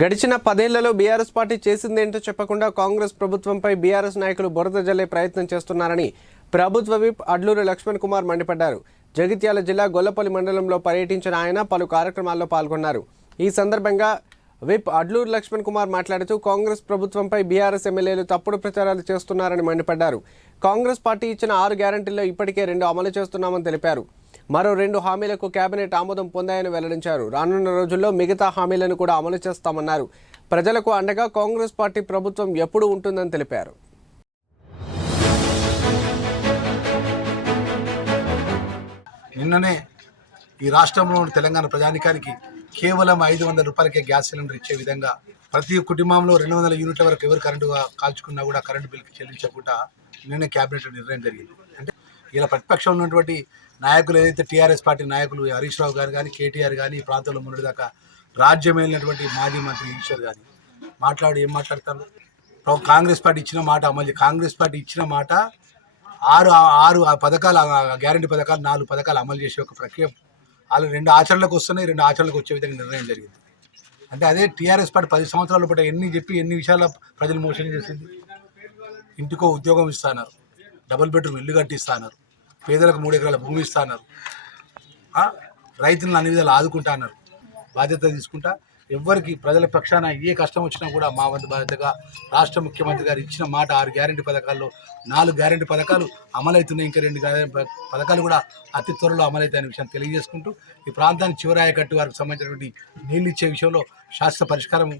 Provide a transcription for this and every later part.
గడిచిన పదేళ్ళలో BRS party చేసిందేంటో చెప్పకుండా కాంగ్రెస్ ప్రభుత్వంపై బీఆర్ఎస్ నాయకులు బురద జల్లే ప్రయత్నం చేస్తున్నారని ప్రభుత్వ విప్ అడ్లూరు లక్ష్మణ్ కుమార్ మండిపడ్డారు. జగిత్యాల జిల్లా గొల్లపల్లి మండలంలో పర్యటించిన ఆయన పలు కార్యక్రమాల్లో పాల్గొన్నారు. ఈ సందర్భంగా విప్ అడ్లూరు లక్ష్మణ్ కుమార్ మాట్లాడుతూ కాంగ్రెస్ ప్రభుత్వంపై బీఆర్ఎస్ ఎమ్మెల్యేలు తప్పుడు ప్రచారాలు చేస్తున్నారని మండిపడ్డారు. కాంగ్రెస్ పార్టీ ఇచ్చిన ఆరు గ్యారంటీల్లో ఇప్పటికే రెండు అమలు చేస్తున్నామని తెలిపారు. మరో రెండు హామీలకు కేబినెట్ ఆమోదం పొందాయని వెల్లడించారు. రానున్న రోజుల్లో మిగతా హామీలను కూడా అమలు చేస్తామన్నారు. ప్రజలకు అండగా కాంగ్రెస్ పార్టీ ప్రభుత్వం ఎప్పుడు ఉంటుందని తెలిపారు. నిన్ననే ఈ రాష్ట్రంలో తెలంగాణ ప్రజానికానికి కేవలం ఐదు వందల రూపాయలకే గ్యాస్ సిలిండర్ ఇచ్చే విధంగా ప్రతి కుటుంబంలో రెండు వందల యూనిట్ల వరకు ఎవరు కరెంటు కాల్చుకున్నా కూడా కరెంటు బిల్కి చెల్లించకుండా నిన్న క్యాబినెట్ నిర్ణయం జరిగింది. అంటే ఇలా ప్రతిపక్షం ఉన్నటువంటి నాయకులు ఏదైతే టీఆర్ఎస్ పార్టీ నాయకులు హరీష్ రావు గారు కానీ కేటీఆర్ కానీ ఈ ప్రాంతంలో మొన్నటిదాకా దాకా వెళ్ళినటువంటి మాజీ మంత్రి ఈశ్వర్ కానీ మాట్లాడు ఏం మాట్లాడతారు? కాంగ్రెస్ పార్టీ ఇచ్చిన మాట మళ్ళీ కాంగ్రెస్ పార్టీ ఇచ్చిన మాట ఆరు ఆరు ఆ పథకాలు గ్యారంటీ పథకాలు నాలుగు పథకాలు అమలు చేసే ఒక ప్రక్రియ. వాళ్ళు రెండు ఆచరణలకు వస్తున్నాయి రెండు ఆచరణలకు వచ్చే విధంగా నిర్ణయం జరిగింది. అంటే అదే టీఆర్ఎస్ పార్టీ పది సంవత్సరాల పాటు ఎన్ని చెప్పి ఎన్ని విషయాల ప్రజలు మోసం చేసింది? ఇంటికో ఉద్యోగం ఇస్తున్నారు డబుల్ బెడ్రూమ్ ఇల్లు కట్టిస్తున్నారు పేదలకు మూడు ఎకరాల భూమి ఇస్తా అన్నారు. రైతులను అన్ని విధాలు ఆదుకుంటా అన్నారు. బాధ్యత తీసుకుంటా. ఎవ్వరికి ప్రజల పక్షాన ఏ కష్టం వచ్చినా కూడా మా వంతు బాధ్యతగా రాష్ట్ర ముఖ్యమంత్రి గారు ఇచ్చిన మాట ఆరు గ్యారెంటీ పథకాల్లో నాలుగు గ్యారెంటీ పథకాలు అమలవుతున్నాయి. ఇంకా రెండు గ్యారెంటీ ప- పథకాలు కూడా అతి త్వరలో అమలవుతాయనే విషయాన్ని తెలియజేసుకుంటూ ఈ ప్రాంతానికి చివరాయకట్టు వారికి సంబంధించినటువంటి నీళ్ళు ఇచ్చే విషయంలో శాస్త్ర పరిష్కారం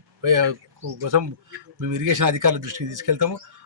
కోసం మేము ఇరిగేషన్ అధికారుల దృష్టికి తీసుకెళ్తాము.